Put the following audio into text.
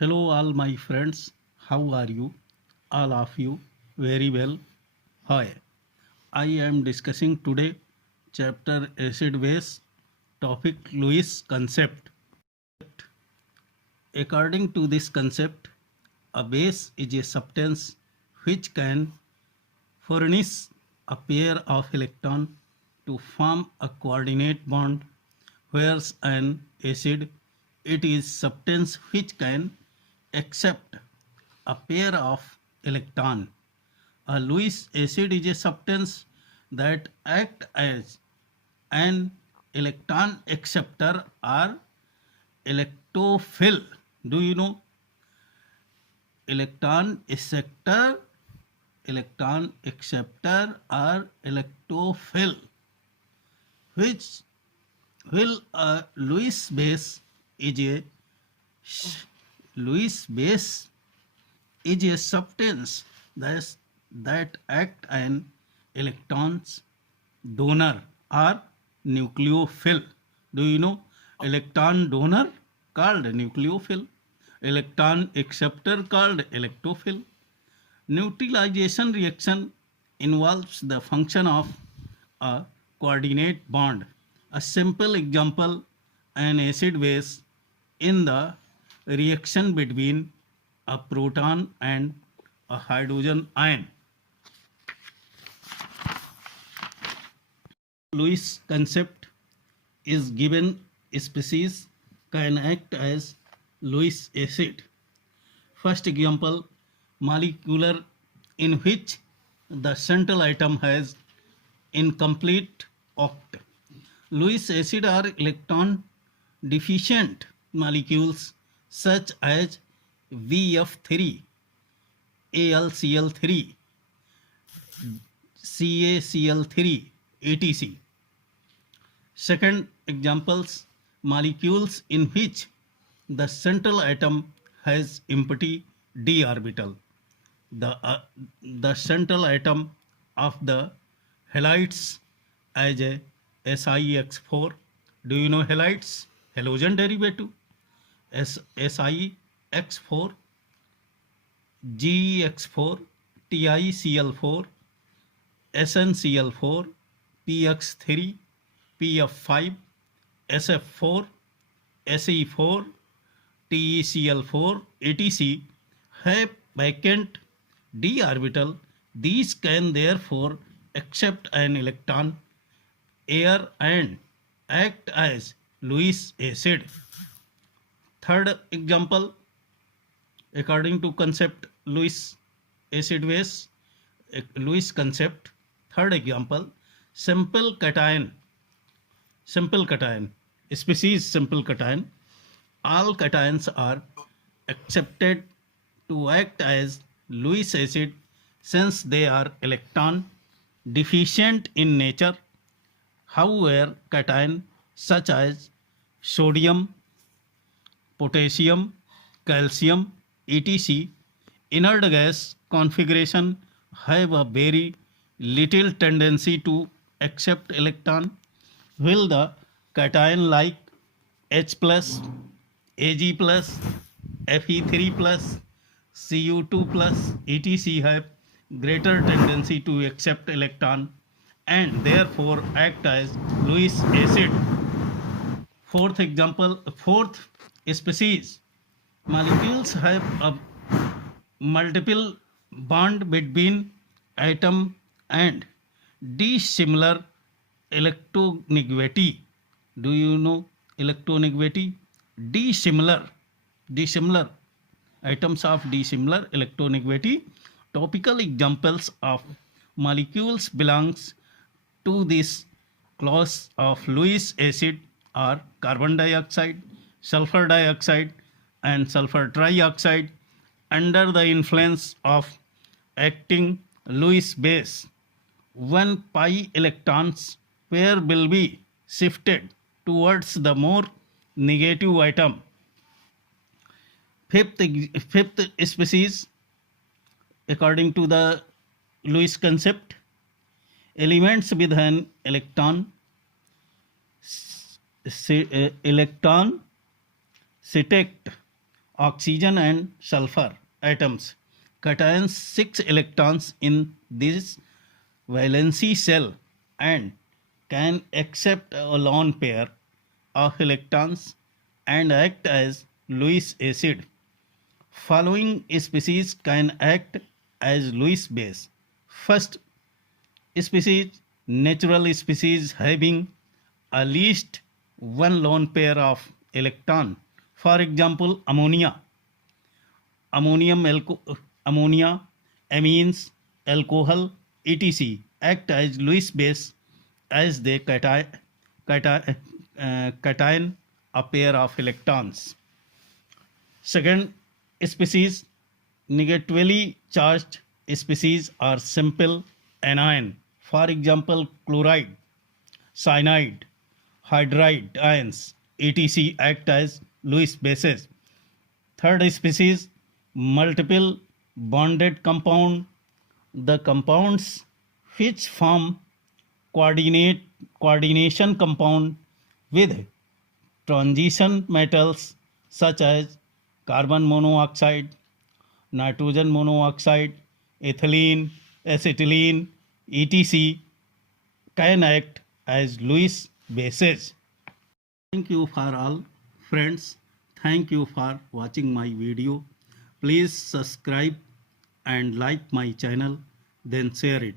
Hello, all my friends. How are you? All of you very well. Hi. I am discussing today chapter acid base topic Lewis concept. According to this concept, a base is a substance which can furnish a pair of electrons to form a coordinate bond, whereas an acid it is substance which can accept a pair of electron. A Lewis acid is a substance that act as an electron acceptor or electrophile. Do you know electron acceptor, electron acceptor or electrophile? Which will a Lewis base is a Lewis base is a substance that act an electrons donor or nucleophile. Do you know electron donor called nucleophile, electron acceptor called electrophile? Neutralization reaction involves the function of a coordinate bond. A simple example, an acid base in the reaction between a proton and a hydrogen ion. Lewis concept is given species can act as Lewis acid. First example, molecular in which the central atom has incomplete oct. Lewis acid are electron deficient molecules such as VF3, AlCl3, CaCl3, etc. Second examples, molecules in which the central atom has empty d orbital. The central atom of the halides as a SiX4. Do you know halides? Halogen derivative. SiX4, GX4, TiCl4, SnCl4, PX3, PF5, SF4, Se4, TeCl4, etc. have vacant d orbital. These can therefore accept an electron air and act as Lewis acid. Third example, according to concept Lewis acid base, Lewis concept. Third example, simple cation, species simple cation. All cations are accepted to act as Lewis acid since they are electron deficient in nature. However, cation such as sodium, potassium, calcium, etc. inert gas configuration have a very little tendency to accept electron, while the cation like H plus, Ag plus, Fe3 plus, Cu2 plus, etc. have greater tendency to accept electron and therefore act as Lewis acid. Fourth example, fourth species, molecules have a multiple bond between atom and dissimilar electronegativity. Do you know electronegativity? Dissimilar atoms of dissimilar electronegativity. Topical examples of molecules belongs to this class of Lewis acid are carbon dioxide, sulfur dioxide, and sulfur trioxide. Under the influence of acting Lewis base, one pi electrons pair will be shifted towards the more negative atom. Fifth species, according to the Lewis concept, elements with an electron static oxygen and sulfur atoms contains 6 electrons in this valency shell and can accept a lone pair of electrons and act as Lewis acid. Following species can act as Lewis base. First species, natural species having at least one lone pair of electron. For example, ammonia, ammonia, amines, alcohol, etc. act as Lewis base as they cation a pair of electrons. Second species, negatively charged species are simple anion. For example, chloride, cyanide, hydride ions, etc. act as Lewis bases. Third species, multiple bonded compound. The compounds which form coordination compound with transition metals such as carbon monoxide, nitrogen monoxide, ethylene, acetylene, etc. can act as Lewis bases. Thank you for all friends. Thank you for watching my video. Please subscribe and like my channel, then share it.